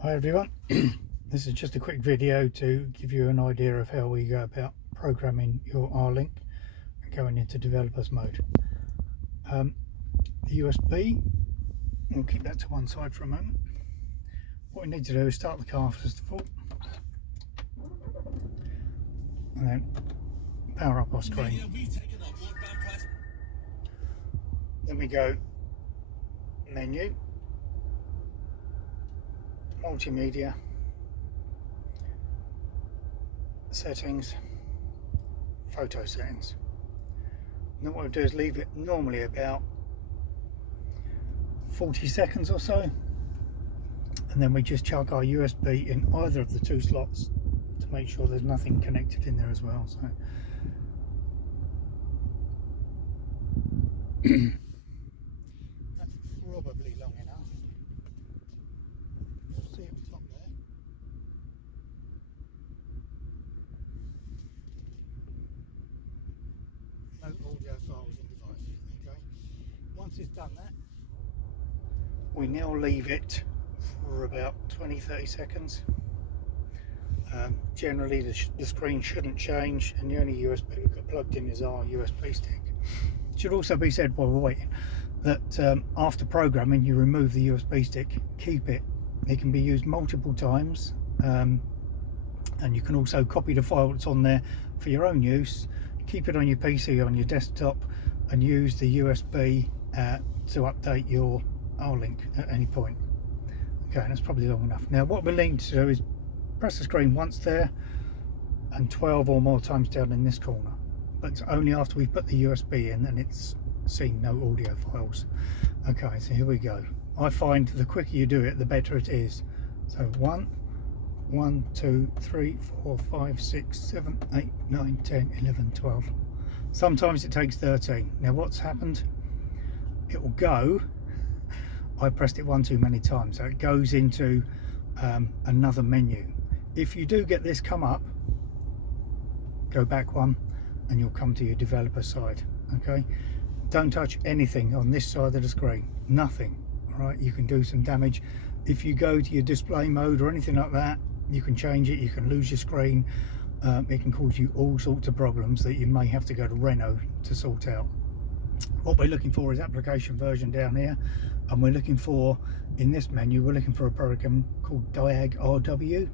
Hi everyone, this is just a quick video to give you an idea of how we go about programming your Rlink and going into developers mode. The USB, we'll keep that to one side for a moment. What we need to do is start the car first of all, and then power up our screen. Then we go menu, multimedia, settings, photo settings. And then what we'll do is leave it normally about 40 seconds or so, and then we just chuck our USB in either of the two slots to make sure there's nothing connected in there as well. So that's probably long enough. You'll see at the top there. No audio files in device. Okay. Once it's done that, we now leave it for about 20-30 seconds. Generally the screen shouldn't change, and the only USB we've got plugged in is our USB stick. It should also be said while we're waiting that after programming you remove the USB stick, keep it. It can be used multiple times, and you can also copy the file that's on there for your own use, keep it on your PC, on your desktop, and use the USB to update your Rlink at any point. Okay, that's probably long enough. Now what we need to do is press the screen once there and 12 or more times down in this corner, but it's only after we've put the USB in and it's seen no audio files. Okay, so here we go. I find the quicker you do it, the better it is. So 1, 2, 3, 4, 5, 6, 7, 8, 9, 10, 11, 12. Sometimes it takes 13. Now what's happened? It will go, I pressed it one too many times, so it goes into another menu. If you do get this come up, go back one and you'll come to your developer side. Okay, don't touch anything on this side of the screen, nothing. All right, you can do some damage. If you go to your display mode or anything like that, you can change it, you can lose your screen. It can cause you all sorts of problems that you may have to go to Renault to sort out. What we're looking for is application version down here, and we're looking for, in this menu, we're looking for a program called Diag RW.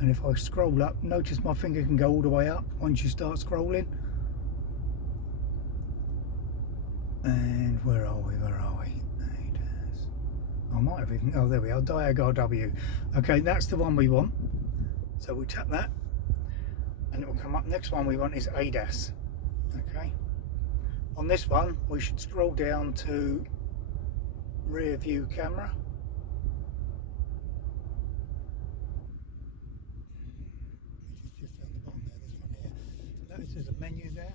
And if I scroll up, notice my finger can go all the way up once you start scrolling. And where are we? I might have even, oh there we are, Diag RW. Okay, that's the one we want. So we tap that and it will come up. Next one we want is ADAS. Okay. On this one, we should scroll down to rear view camera. Which is just down the bottom there, this one here. Notice there's a menu there.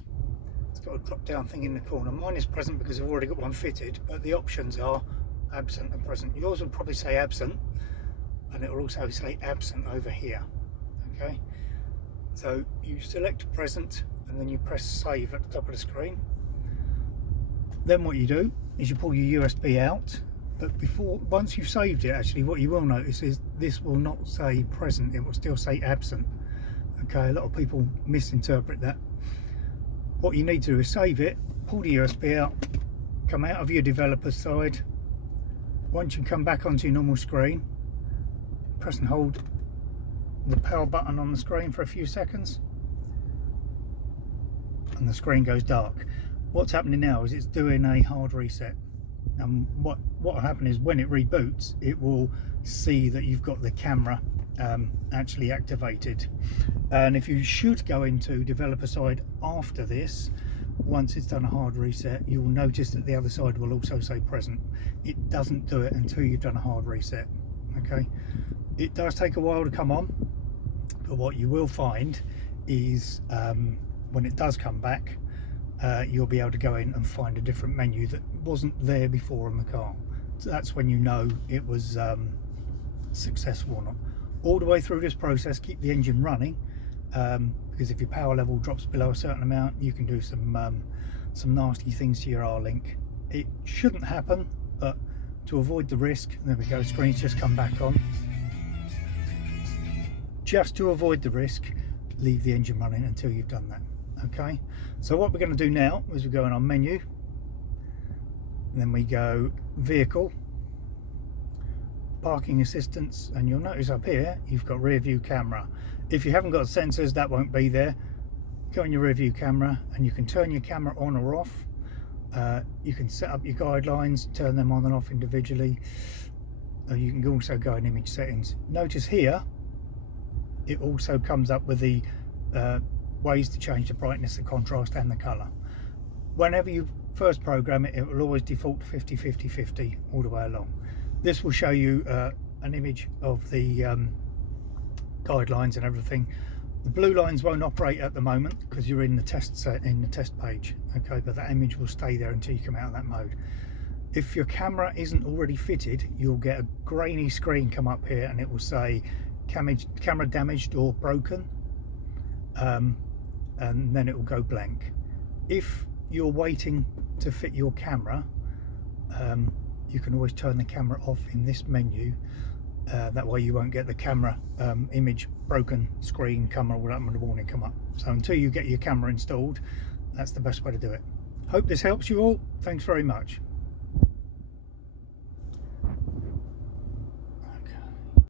It's got a drop down thing in the corner. Mine is present because I've already got one fitted, but the options are absent and present. Yours will probably say absent, and it will also say absent over here. Okay. So you select present and then you press save at the top of the screen. Then what you do is you pull your USB out, but once you've saved it, actually what you will notice is this will not say present, it will still say absent. Okay, a lot of people misinterpret that. What you need to do is save it, pull the USB out, come out of your developer side. Once you come back onto your normal screen, press and hold the power button on the screen for a few seconds, and the screen goes dark. What's happening now is it's doing a hard reset, and what will happen is when it reboots, it will see that you've got the camera actually activated. And if you should go into developer side after this, once it's done a hard reset, you will notice that the other side will also say present. It doesn't do it until you've done a hard reset. Okay, it does take a while to come on, but what you will find is when it does come back, you'll be able to go in and find a different menu that wasn't there before in the car. So that's when you know it was successful or not. All the way through this process, keep the engine running, because if your power level drops below a certain amount, you can do some nasty things to your Rlink. It shouldn't happen, but to avoid the risk, there we go, screen's just come back on. just to avoid the risk, leave the engine running until you've done that. Okay, so what we're going to do now is we go in our menu, and then we go vehicle, parking assistance, and you'll notice up here you've got rear view camera. If you haven't got sensors, that won't be there. Go on your rear view camera and you can turn your camera on or off. You can set up your guidelines, turn them on and off individually. You can also go in image settings. Notice here it also comes up with the ways to change the brightness, the contrast and the colour. Whenever you first program it, it will always default to 50-50-50 all the way along. This will show you an image of the guidelines and everything. The blue lines won't operate at the moment because you're in the test page, okay, but that image will stay there until you come out of that mode. If your camera isn't already fitted, you'll get a grainy screen come up here and it will say camera damaged or broken, and then it will go blank. If you're waiting to fit your camera, you can always turn the camera off in this menu. That way you won't get the camera image broken screen come all up and the warning come up. So until you get your camera installed, that's the best way to do it. Hope this helps you all. Thanks very much.